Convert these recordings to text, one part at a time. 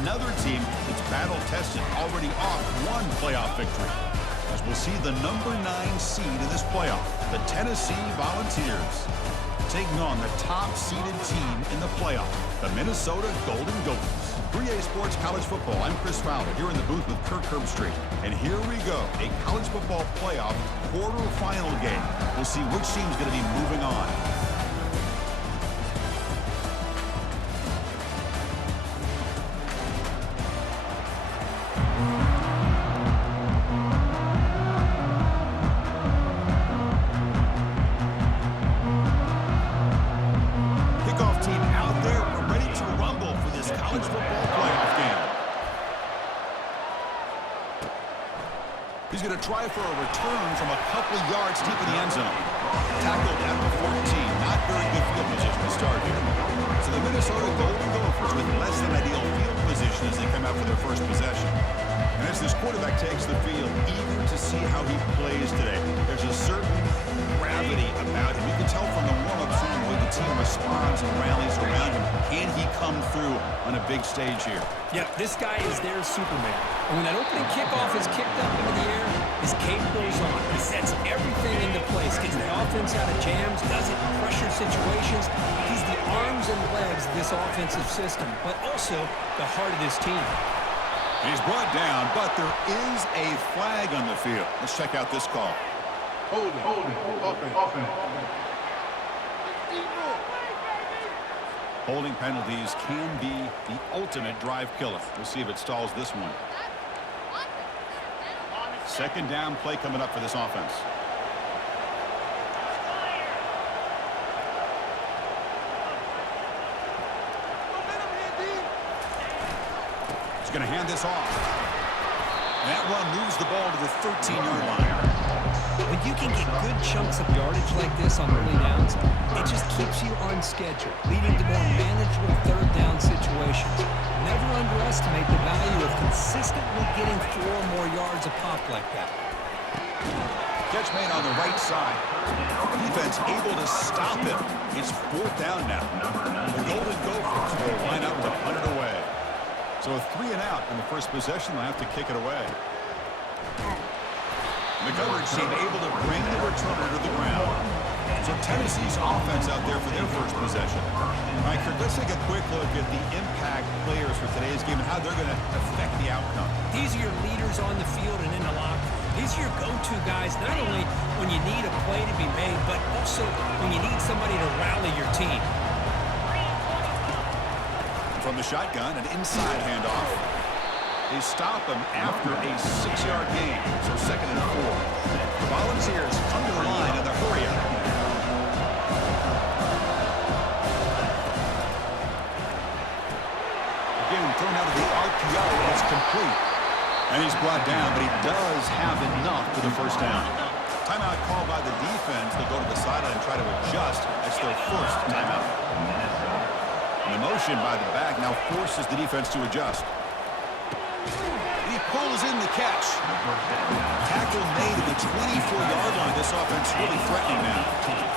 another team that's battle-tested, already off one playoff victory. As we'll see the number 9 seed in this playoff, the Tennessee Volunteers, taking on the top-seeded team in the playoff, the Minnesota Golden Gophers. 3A Sports College Football, I'm Chris Fowler, here in the booth with Kirk Herbstreit. And here we go, a college football playoff quarterfinal game. We'll see which team's going to be moving on. He's going to try for a return from a couple yards deep in the end zone. Tackled at the 14. Not very good field position to start here. So the Minnesota Golden Gophers with less than ideal field position as they come out for their first possession. And as this quarterback takes the field, eager to see how he plays today. There's a certain gravity about him. You can tell from the warm-up song the way the team responds and rallies around him. Can he come through on a big stage here? Yeah, this guy is their Superman. And when that opening kickoff is kicked up into the air, his cape goes on. He sets everything into place, gets the offense out of jams, does it in pressure situations. He's the arms and legs of this offensive system, but also the heart of this team. He's brought down, but there is a flag on the field. Let's check out this call. Holding, offense. Holding penalties can be the ultimate drive killer. We'll see if it stalls this one. Second down play coming up for this offense. He's going to hand this off. That run moves the ball to the 13-yard line. When you can get good chunks of yardage like this on early downs, it just keeps you on schedule, leading to more manageable third down situations. Never underestimate the value of consistently getting 4 or more yards a pop like that. Catch made on the right side. Defense able to stop him. It's 4th down now. The Golden Gophers will line up to punt it away. So a 3 and out in the first possession. They'll have to kick it away. The coverage team able to bring the returner to the ground. So Tennessee's offense out there for their first possession. All right, Kirk, let's take a quick look at the impact players for today's game and how they're going to affect the outcome. These are your leaders on the field and in the locker room. These are your go-to guys, not only when you need a play to be made, but also when you need somebody to rally your team. From the shotgun, an inside handoff. They stop him after a 6-yard gain, so 2nd and 4. The Volunteers come to the line in the hurry-up. Again, thrown out of the RPO, and it's complete. And he's brought down, but he does have enough for the first down. Timeout called by the defense. They'll go to the sideline and try to adjust. That's their first timeout. And the motion by the back now forces the defense to adjust. And he pulls in the catch. Tackle made at the 24-yard line. This offense really threatening now.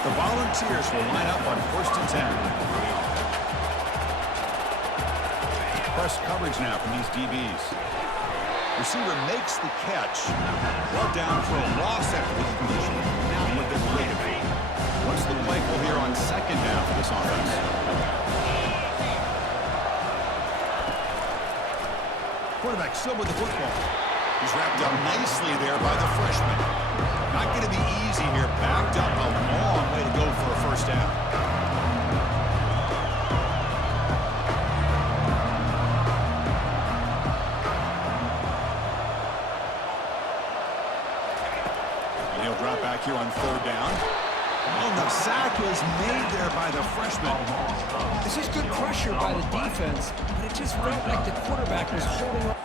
The Volunteers will line up on 1st and 10. Press coverage now from these DBs. Receiver makes the catch. Brought down for a loss after the completion. Now what they're waiting for. What's the play call here on 2nd down for this offense? Quarterback still with the football. He's wrapped up nicely there by the freshman. Not going to be easy here. Backed up a long way to go for a first down. And he'll drop back here on 3rd down. And the sack is made there by the freshman. This is good pressure by the defense, but it just felt like the quarterback was holding on.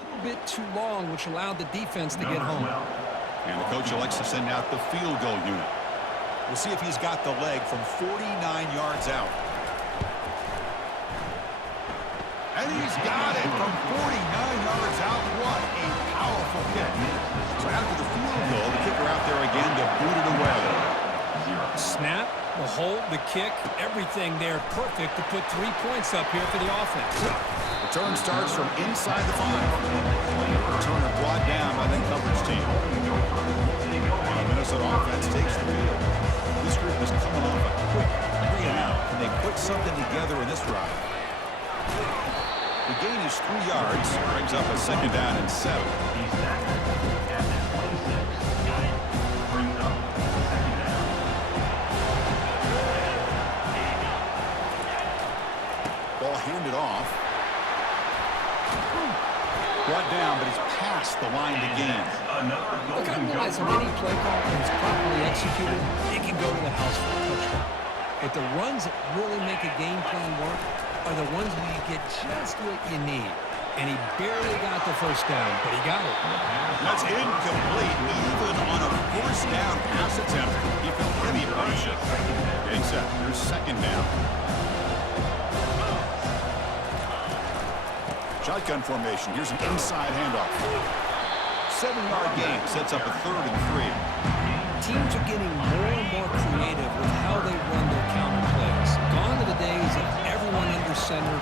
A little bit too long, which allowed the defense to get home. And the coach elects to send out the field goal unit. We'll see if he's got the leg from 49 yards out. And he's got it from 49 yards out. What a hold, the kick, everything there perfect to put 3 points up here for the offense. Return starts from inside the 5. Returner brought down by the coverage team. The Minnesota offense takes the field. This group is coming off a quick 3-and-out. Can they put something together in this drive? The gain is 3 yards. Brings up a 2nd down and 7. Ball handed off. Brought down, but he's past the line to gain. Look, I realize when any play call is properly executed, it can go to the house for a touchdown. But the runs that really make a game plan work are the ones where you get just what you need. And he barely got the first down, but he got it. That's incomplete, even on a 1st down pass attempt. He felt heavy pressure. Getting set. Here's 2nd down. Shotgun formation. Here's an inside handoff. 7-yard gain sets up a 3rd and 3. Teams are getting more and more creative with how they run their counter plays. Gone are the days of everyone under center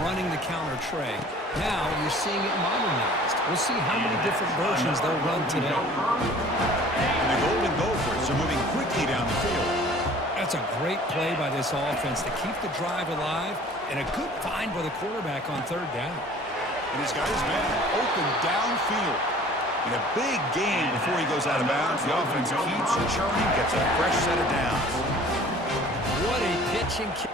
running the counter tray. Now you're seeing it modernized. We'll see how many different versions they'll run today. And the Golden Gophers are moving quickly down the field. That's a great play by this offense to keep the drive alive, and a good find by the quarterback on 3rd down. And he's got his man open downfield. In a big game before he goes out of bounds, the offense keeps churning, gets a fresh set of downs. What a pitch and kick.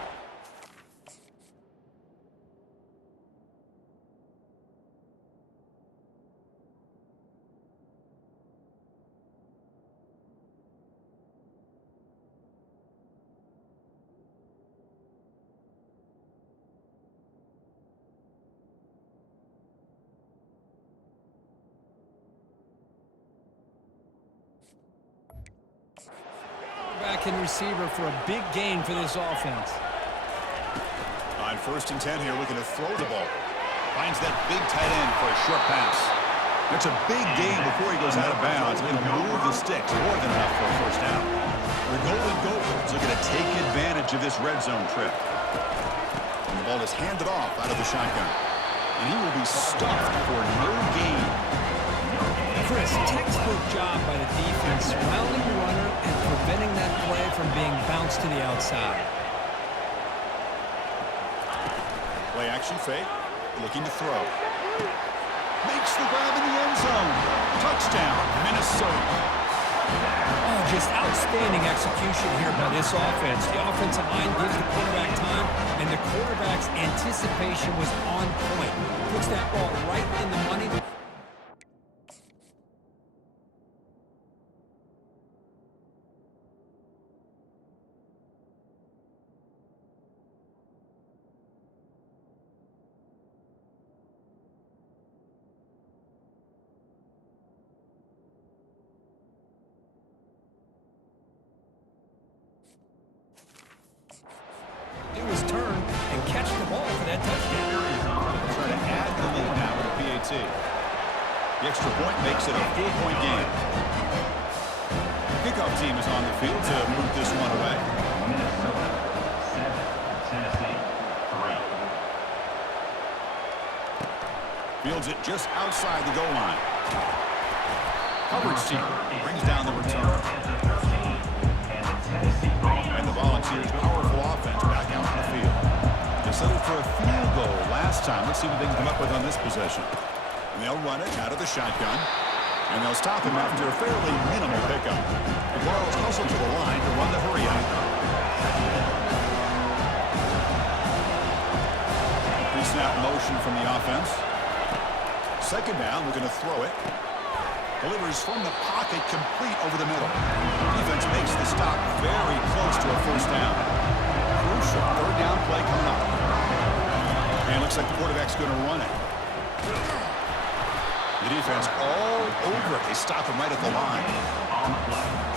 Back and receiver for a big gain for this offense. On 1st and 10 here, looking to throw the ball. Finds that big tight end for a short pass. It's a big gain before he goes out of bounds. Going to move the sticks more than enough for a 1st down. The Golden Gophers are going to take advantage of this red zone trip. And the ball is handed off out of the shotgun. And he will be stuffed for no gain. Chris, textbook job by the defense, surrounding the runner and preventing that play from being bounced to the outside. Play action fake, looking to throw. Makes the grab in the end zone. Touchdown, Minnesota. Oh, just outstanding execution here by this offense. The offensive line gives the quarterback time, and the quarterback's anticipation was on point. Puts that ball right in the money. Do his turn and catch the ball for that touchdown. Try to add the lead now with a PAT. The extra point makes it a 4-point game. The kickoff team is on the field to move this one away. Minnesota 7, Tennessee 3. Fields it just outside the goal line. Coverage team brings down the return. And the Volunteers' powerful offense back out on the field. They settled for a field goal last time. Let's see what they can come up with on this possession. And they'll run it out of the shotgun. And they'll stop him after a fairly minimal pickup. The Royals hustle to the line to run the hurry out. Pre-snap motion from the offense. 2nd down, looking to throw it. Delivers from the pocket, complete over the middle. Defense makes the stop very close to a 1st down. Crucial 3rd down play coming up. And it looks like the quarterback's going to run it. The defense all over it. They stop him right at the line. On the play.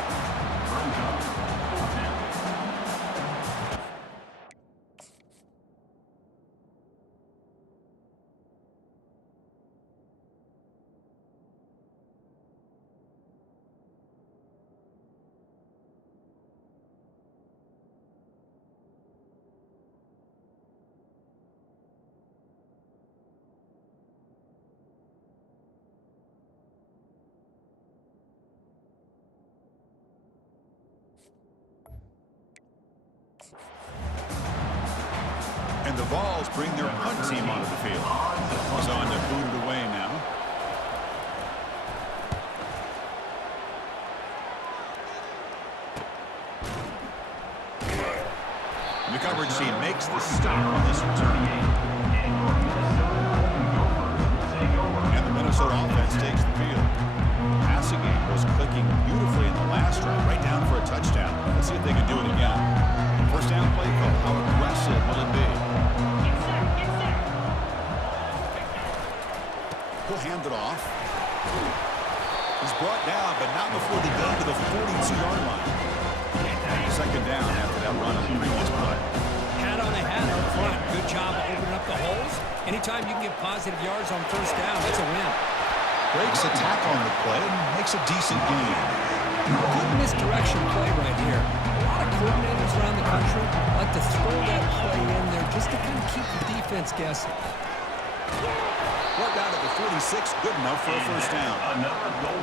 And the Vols bring their punt team onto the field. Goes on to boot it away now. The coverage team makes the stop on this return. And the Minnesota offense takes the field. Passing game was clicking beautifully in the last drive, right down for a touchdown. Let's see if they can do it again. First down play call. How aggressive will it be? He'll hand it off. He's brought down, but not before they get to the 42-yard line. Second down after that run on the previous play. Hat on a hat up front. Good job of opening up the holes. Anytime you can get positive yards on first down, that's a win. Breaks a tackle on the play and makes a decent gain. Good misdirection play right here. A lot of coordinators around the country like to throw that play in there just to kind of keep the defense guessing. Brought down at the 46, good enough for a first down.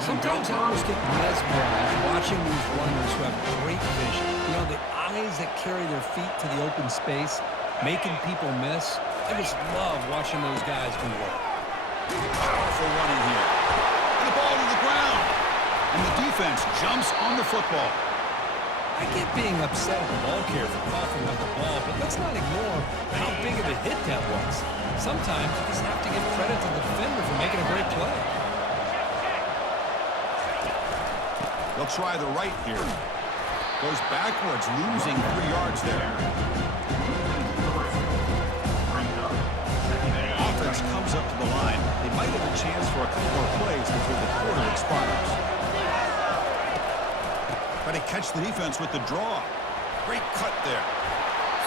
Sometimes I almost get mesmerized watching these runners who have great vision. You know, the eyes that carry their feet to the open space, making people miss. I just love watching those guys do work. Powerful running here. And the ball to the ground. And the defense jumps on the football. I get being upset at the ball carrier for coughing up the ball, but let's not ignore how big of a hit that was. Sometimes you just have to give credit to the defender for making a great play. They'll try the right here. Goes backwards, losing 3 yards there. Offense comes up to the line. They might have a chance for a couple more plays before the quarter expires. Try to catch the defense with the draw. Great cut there.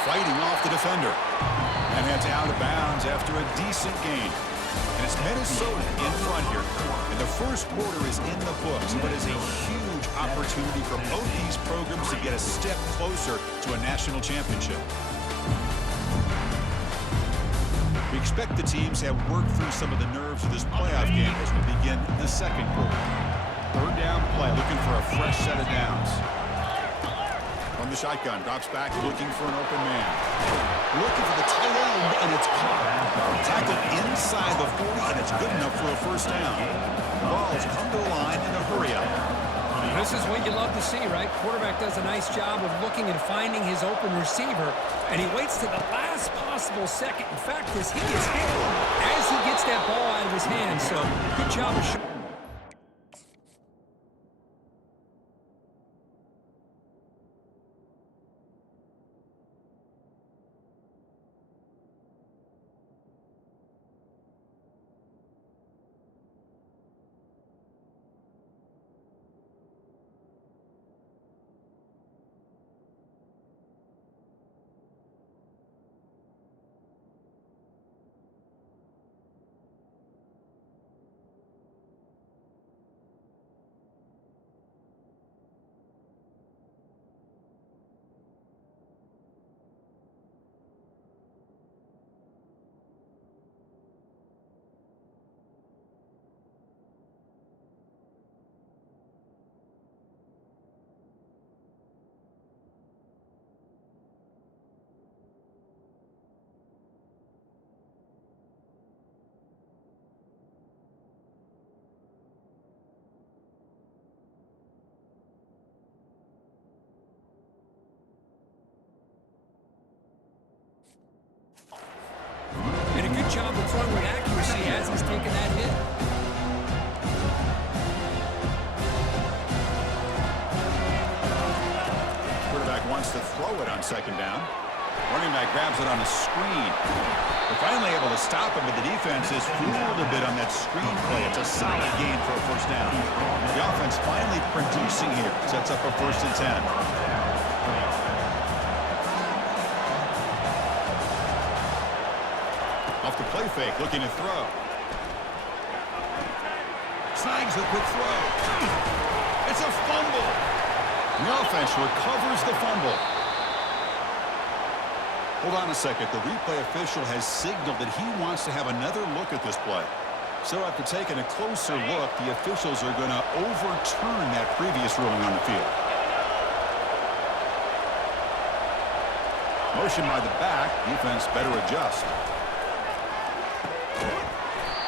Fighting off the defender. And heads out of bounds after a decent gain. And it's Minnesota in front here. And the first quarter is in the books, but it's a huge opportunity for both these programs to get a step closer to a national championship. We expect the teams have worked through some of the nerves of this playoff game as we begin the second quarter. Third down play, looking for a fresh set of downs. From the shotgun, drops back, looking for an open man. Looking for the tight end, and it's caught. Tackled inside the 40, and it's good enough for a first down. Balls come to the line in a hurry-up. This is what you love to see, right? Quarterback does a nice job of looking and finding his open receiver, and he waits to the last possible second. In fact, as he gets hit, as he gets that ball out of his hand, so good job of showing. And a good job of throwing with accuracy as he's taken that hit. Quarterback wants to throw it on second down. Running back grabs it on a screen. They're finally able to stop him, but the defense is fooled a bit on that screen play. It's a solid gain for a first down. The offense finally producing here. Sets up a 1st and 10. Off the play fake, looking to throw. Snags the quick throw. It's a fumble. The offense recovers the fumble. Hold on a second. The replay official has signaled that he wants to have another look at this play. So after taking a closer look, the officials are going to overturn that previous ruling on the field. Motion by the back. Defense better adjust.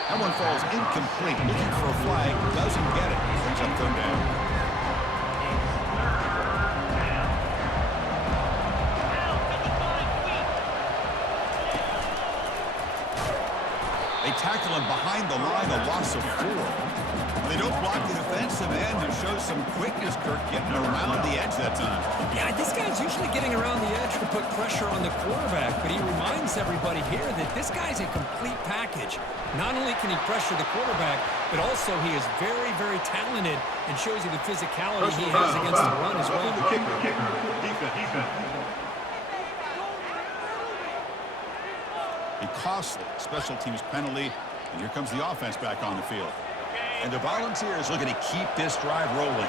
That one falls incomplete. Looking for a flag. Doesn't get it. Brings up third down. They tackle him behind the line, a loss of 4. They don't block the defensive end and show some quickness, Kirk, getting around the edge that time. Yeah, this guy's usually getting around the edge to put pressure on the quarterback, but he reminds everybody here that this guy's a complete package. Not only can he pressure the quarterback, but also he is very, very talented and shows you the physicality he has against the run as well. The kicker. Defense. A costly special teams penalty, and here comes the offense back on the field. And the Volunteers looking to keep this drive rolling.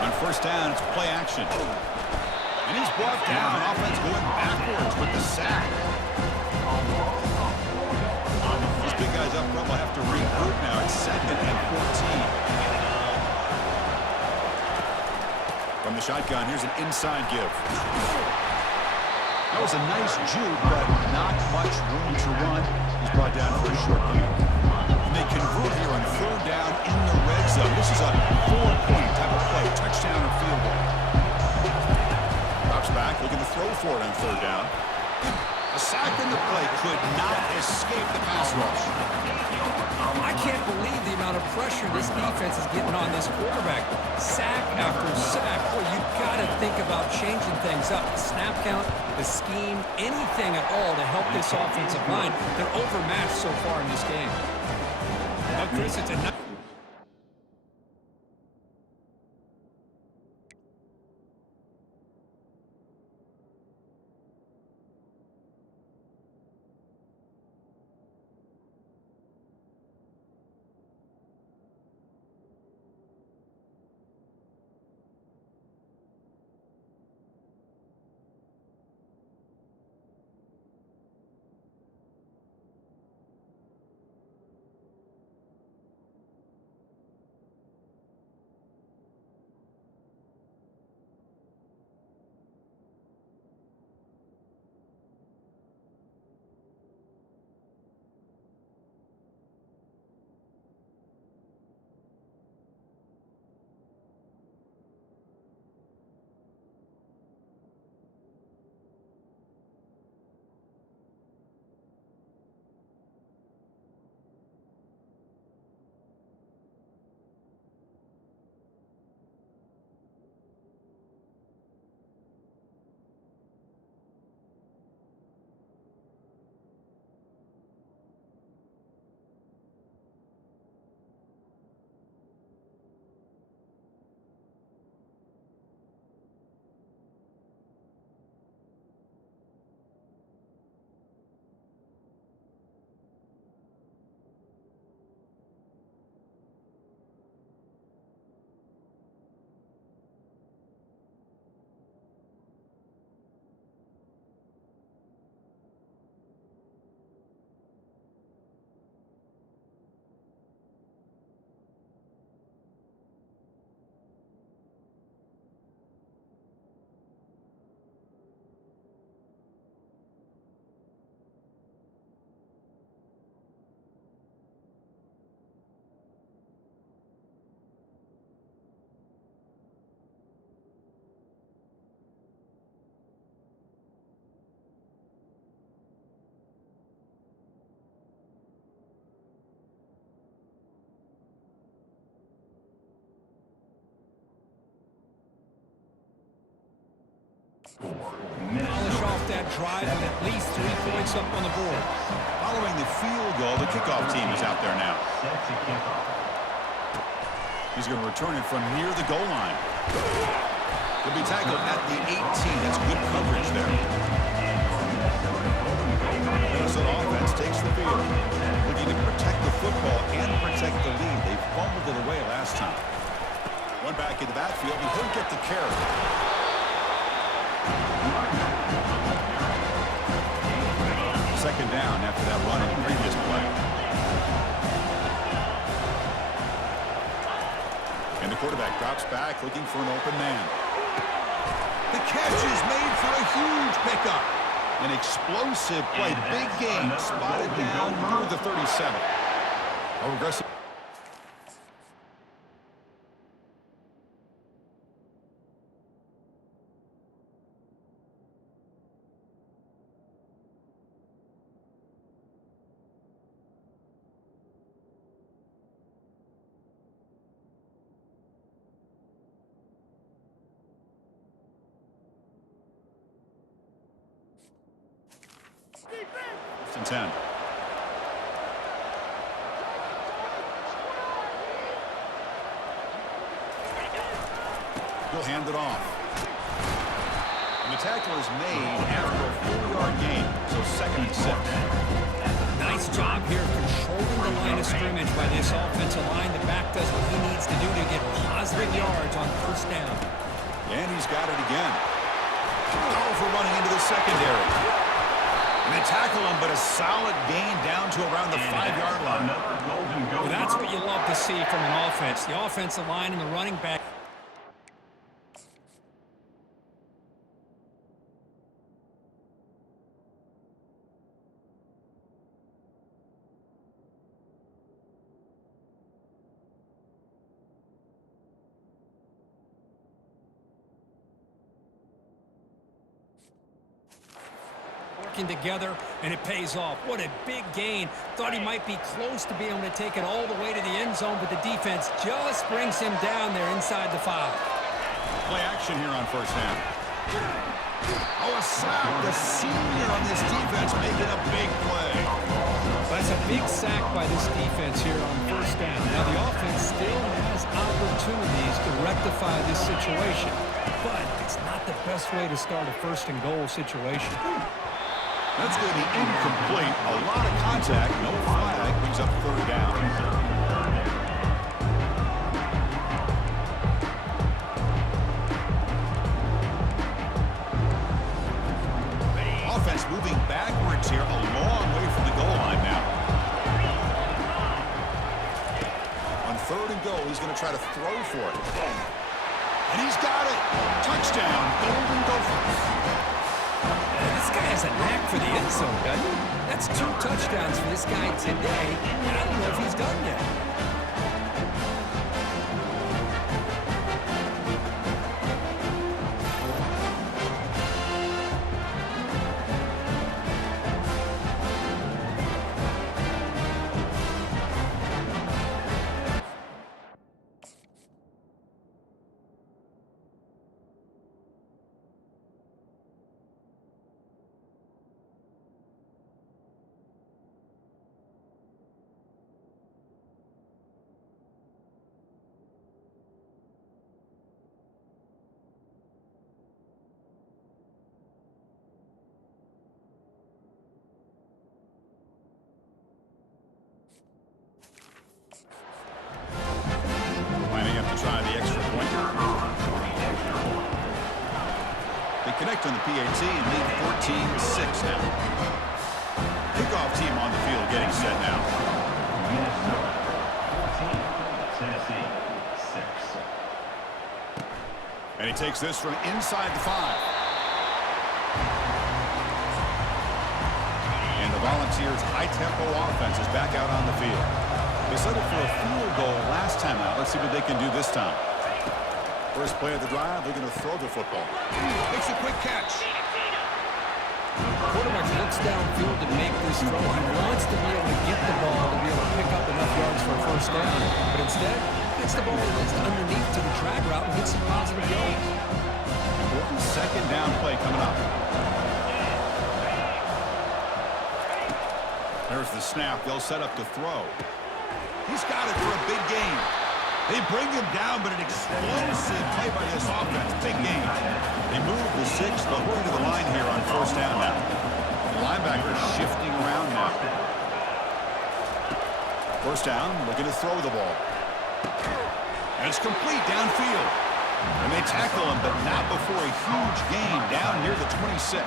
On first down, it's play action. And he's brought down. Offense going backwards with the sack. These big guys up front will have to regroup now. It's 2nd and 14. From the shotgun, here's an inside give. That was a nice juke, but not much room to run. He's brought down for a short gain. And they convert here on third down in the red zone. This is a 4-point type of play, touchdown or field goal. Drops back, looking to throw for it on third down. A sack in the play could not escape the pass rush. I can't believe the amount of pressure this defense is getting on this quarterback. Sack after sack. Boy, you've got to think about changing things up. The snap count, the scheme, anything at all to help this offensive line. They're overmatched so far in this game. Now, Chris, it's a polish off that drive with at least 3 points up on the board. Following the field goal, the kickoff team is out there now. Set to kickoff. He's going to return it from near the goal line. He'll be tackled at the 18. That's good coverage there. Minnesota offense takes the field, looking to protect the football and protect the lead. They fumbled it away last time. One back in the backfield, and he'll get the carry. Second down after that run in the previous play. And the quarterback drops back looking for an open man. The catch is made for a huge pickup. An explosive play. Big game. Spotted down near the 37. A regressive. First and 10. He'll hand it off. And the tackle is made after a 4-yard gain, so 2nd and 6. Nice job here controlling the line of scrimmage by this offensive line. The back does what he needs to do to get positive yards on first down. And he's got it again. Powerful running into the secondary. And they tackle him, but a solid gain down to around the 5-yard line. Well, that's what you love to see from an offense. The offensive line and the running back. Together, and it pays off. What a big gain. Thought he might be close to being able to take it all the way to the end zone, but the defense just brings him down there inside the 5. Play action here on first down. Oh, a sack. The senior on this defense making a big play. That's a big sack by this defense here on first down. Now, the offense still has opportunities to rectify this situation, but it's not the best way to start a first and goal situation. That's going to be incomplete. A lot of contact. No flag. Brings up 3rd down. Offense moving backwards here. A long way from the goal line now. On 3rd and goal, he's going to try to throw for it. And he's got it. Touchdown. Golden Gophers. This guy has a knack for the end zone, doesn't he? That's 2 touchdowns for this guy today, and I don't know if he's done yet. Try the extra point. They connect on the PAT and lead 14-6 now. Kickoff team on the field getting set now. Minnesota 14, Tennessee 6. And he takes this from inside the 5. And the Volunteers' high-tempo offense is back out on the field. They settled for a field goal last time out. Let's see what they can do this time. First play of the drive, they're going to throw the football. Makes a quick catch. Quarterback looks downfield to make this throw. He wants to be able to get the ball to be able to pick up enough yards for a first down. But instead, gets the ball just underneath to the drag route and gets some positive yards. Important 2nd down play coming up. There's the snap. They'll set up the throw. He's got it for a big gain. They bring him down, but an explosive play by this offense. Big gain. They move the 6. They'll go to the line here on first down now. The linebacker shifting around now. First down, looking to throw the ball. And it's complete downfield. And they tackle him, but not before a huge gain down near the 26.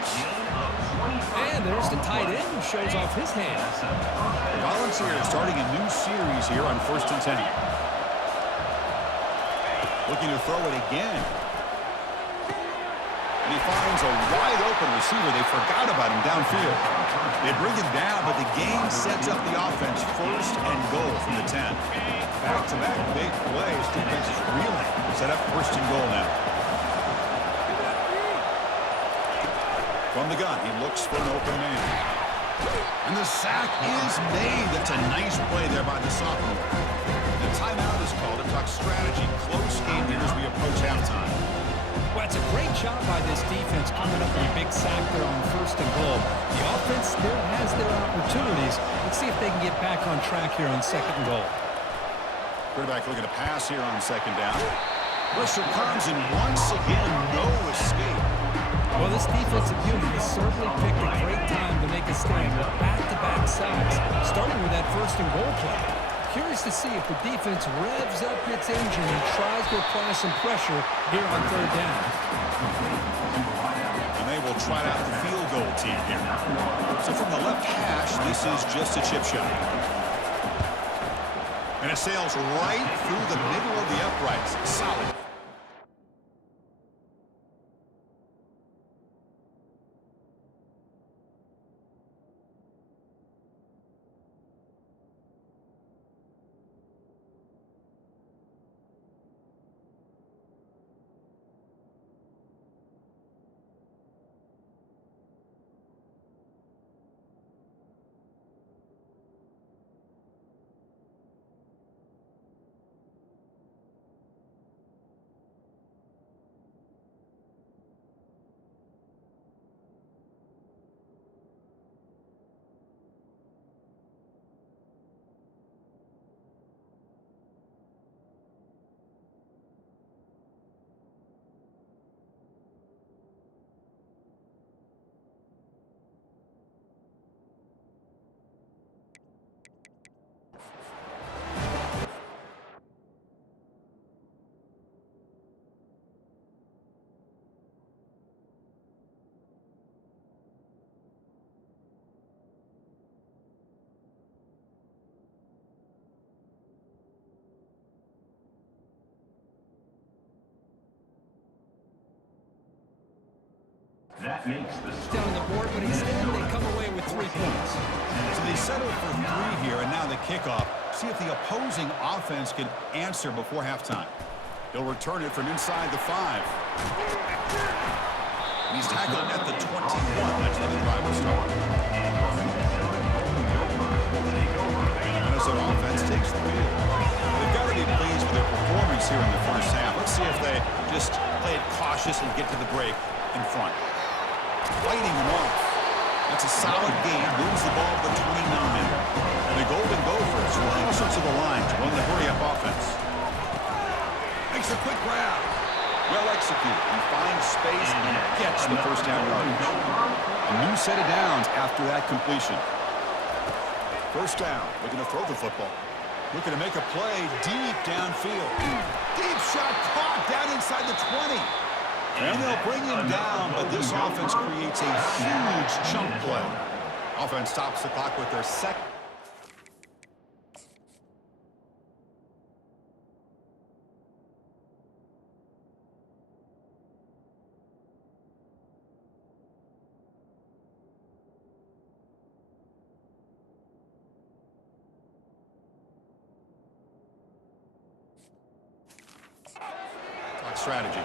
And there's the tight end who shows off his hands. The Volunteers starting a new series here on 1st and 10. Looking to throw it again. And He finds a wide-open receiver. They forgot about him downfield. They bring it down, but the game sets up the offense. First and goal from the 10. Back-to-back big plays. Defense is reeling. Set up first and goal now. From the gun, he looks for an open man. And the sack is made. That's a nice play there by the sophomore. The timeout is called to talk strategy. Close game here as we approach halftime. Well, it's a great job by this defense coming up with a big sack there on first and goal. The offense still has their opportunities. Let's see if they can get back on track here on second and goal. Quarterback looking to pass here on second down. Pressure comes, and once again, no escape. Well, this defensive unit has certainly picked a great time to make a stand with back-to-back sacks, starting with that first and goal play. Curious to see if the defense revs up its engine and tries to apply some pressure here on third down. And they will try out the field goal team here. So from the left hash, this is just a chip shot. And it sails right through the middle of the uprights. Solid. That makes the Down on the board, but instead they come away with 3 points. So they settle for 3 here, and now the kickoff. See if the opposing offense can answer before halftime. He'll return it from inside the 5. And he's tackled at the 21. That's where the drive will start. Minnesota offense takes the field. They've got to be pleased with their performance here in the first half. Let's see if they just play it cautious and get to the break in front. Fighting him off. That's a solid game. Moves the ball to the 29. And the Golden Gophers will closer to the line to run the hurry-up offense. Makes a quick grab. Well executed. He finds space and gets the first down yardage. A new set of downs after that completion. First down. Looking to throw the football. Looking to make a play deep downfield. Deep shot caught down inside the 20. And they'll bring him down, but this offense creates a huge chunk play. Offense stops the clock with their second. Clock strategy.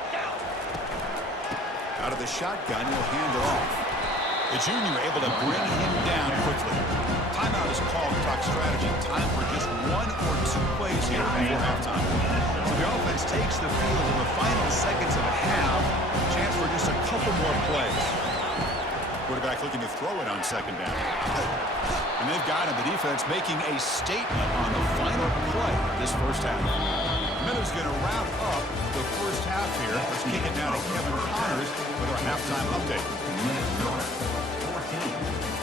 Out of the shotgun, he'll hand it off. The junior able to bring him down quickly. Timeout is called. Clock strategy. Time for just 1 or 2 plays here before halftime. So the offense takes the field in the final seconds of a half. Chance for just a couple more plays. Quarterback looking to throw it on second down. And they've got him. The defense making a statement on the final play of this first half. Miller's going to wrap up the first half here. Let's kick it now to Kevin Connors with our halftime update.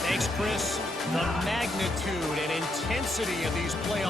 Thanks, Chris. The magnitude and intensity of these playoffs.